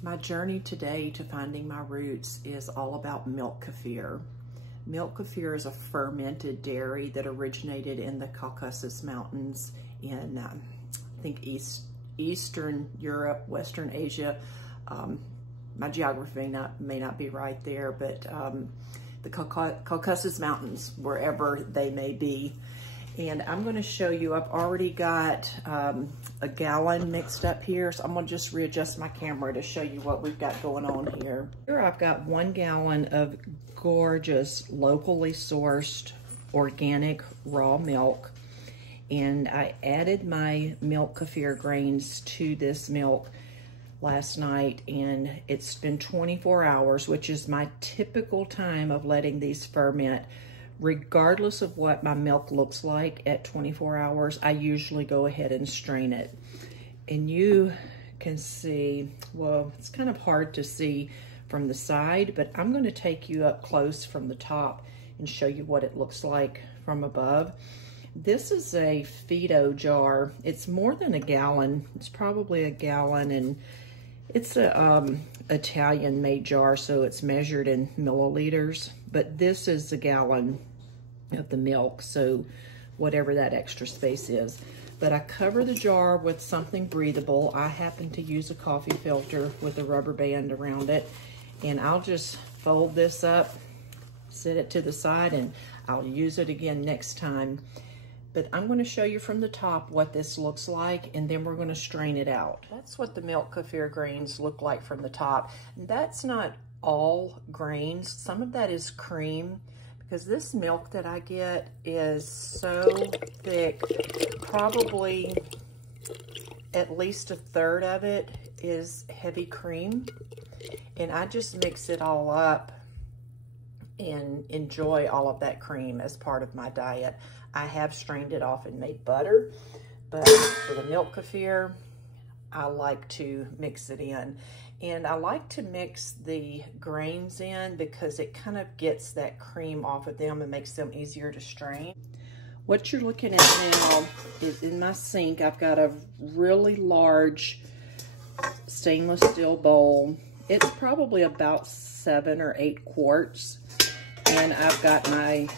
My journey today to finding my roots is all about milk kéfir. Milk kéfir is a fermented dairy that originated in the Caucasus Mountains in, I think, Eastern Europe, Western Asia. My geography may not be right there, but the Caucasus Mountains, wherever they may be. And I'm going to show you, I've already got a gallon mixed up here, so I'm going to just readjust my camera to show you what we've got going on here. Here I've got 1 gallon of gorgeous, locally sourced, organic raw milk. And I added my milk kéfir grains to this milk last night, and it's been 24 hours, which is my typical time of letting these ferment. Regardless of what my milk looks like at 24 hours, I usually go ahead and strain it. And you can see, well, it's kind of hard to see from the side, but I'm going to take you up close from the top and show you what it looks like from above. This is a Fido jar. It's more than a gallon. It's probably a gallon, and it's a Italian made jar, so it's measured in milliliters, but this is a gallon of the milk, so whatever that extra space is. But I cover the jar with something breathable. I happen to use a coffee filter with a rubber band around it, and I'll just fold this up, set it to the side, and I'll use it again next time. But I'm going to show you from the top what this looks like, and then we're going to strain it out. That's what the milk kéfir grains look like from the top. That's not all grains. Some of that is cream, because this milk that I get is so thick, probably at least 1/3 of it is heavy cream. And I just mix it all up and enjoy all of that cream as part of my diet. I have strained it off and made butter, but for the milk kéfir, I like to mix it in. And I like to mix the grains in because it kind of gets that cream off of them and makes them easier to strain. What you're looking at now is in my sink, I've got a really large stainless steel bowl. It's probably about 7 or 8 quarts. And I've got my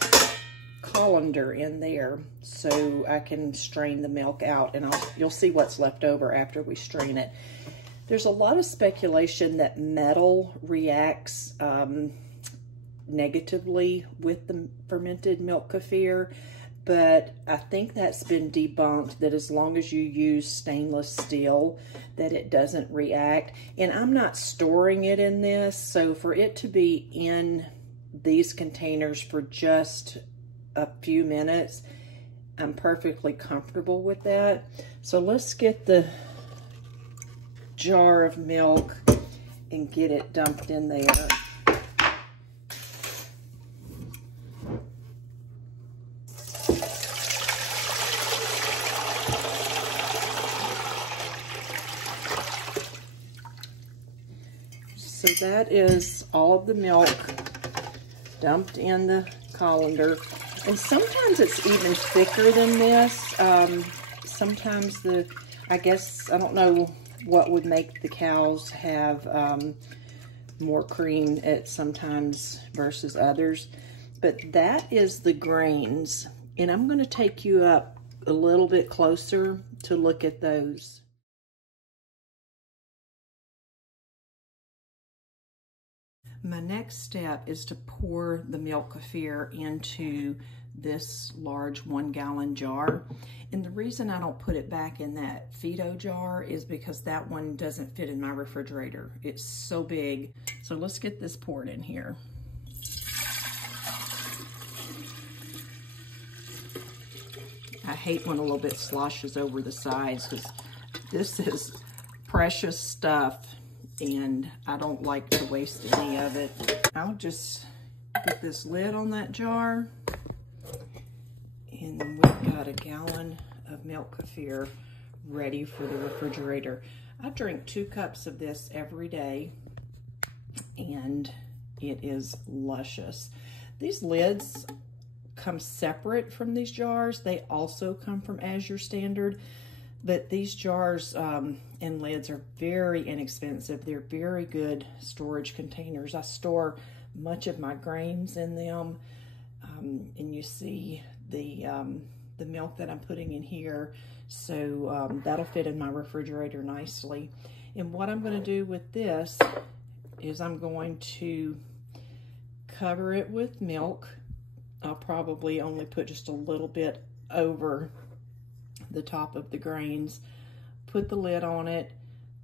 colander in there so I can strain the milk out, and you'll see what's left over after we strain it. There's a lot of speculation that metal reacts negatively with the fermented milk kéfir, but I think that's been debunked, that as long as you use stainless steel, that it doesn't react. And I'm not storing it in this, so for it to be in these containers for just a few minutes, I'm perfectly comfortable with that. So let's get the jar of milk and get it dumped in there. So that is all of the milk dumped in the colander. And sometimes it's even thicker than this. Sometimes I guess, I don't know what would make the cows have more cream at sometimes versus others. But that is the grains. And I'm going to take you up a little bit closer to look at those. My next step is to pour the milk kéfir into this large 1 gallon jar. And the reason I don't put it back in that Fido jar is because that one doesn't fit in my refrigerator. It's so big. So let's get this poured in here. I hate when a little bit sloshes over the sides because this is precious stuff, and I don't like to waste any of it. I'll just put this lid on that jar, and then we've got a gallon of milk kéfir ready for the refrigerator. I drink 2 cups of this every day, and it is luscious. These lids come separate from these jars. They also come from Azure Standard. But these jars and lids are very inexpensive. They're very good storage containers. I store much of my grains in them. And you see the milk that I'm putting in here. So that'll fit in my refrigerator nicely. And what I'm going to do with this is I'm going to cover it with milk. I'll probably only put just a little bit over the top of the grains, put the lid on it,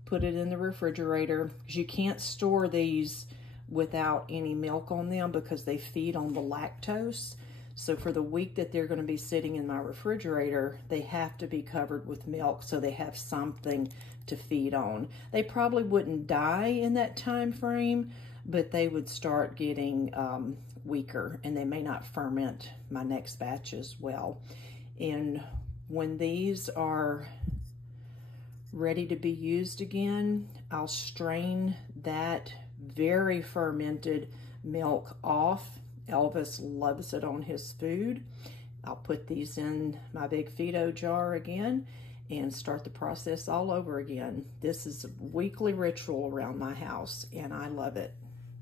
put it in the refrigerator, because you can't store these without any milk on them because they feed on the lactose. So for the week that they're going to be sitting in my refrigerator, they have to be covered with milk so they have something to feed on. They probably wouldn't die in that time frame, but they would start getting weaker, and they may not ferment my next batch as well. And when these are ready to be used again, I'll strain that very fermented milk off. Elvis loves it on his food. I'll put these in my big Fido jar again and start the process all over again. This is a weekly ritual around my house, and I love it.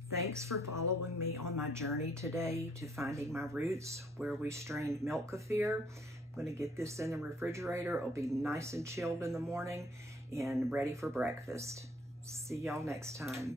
Thanks for following me on my journey today to finding my roots, where we strained milk kéfir. I'm going to get this in the refrigerator. It'll be nice and chilled in the morning and ready for breakfast. See y'all next time.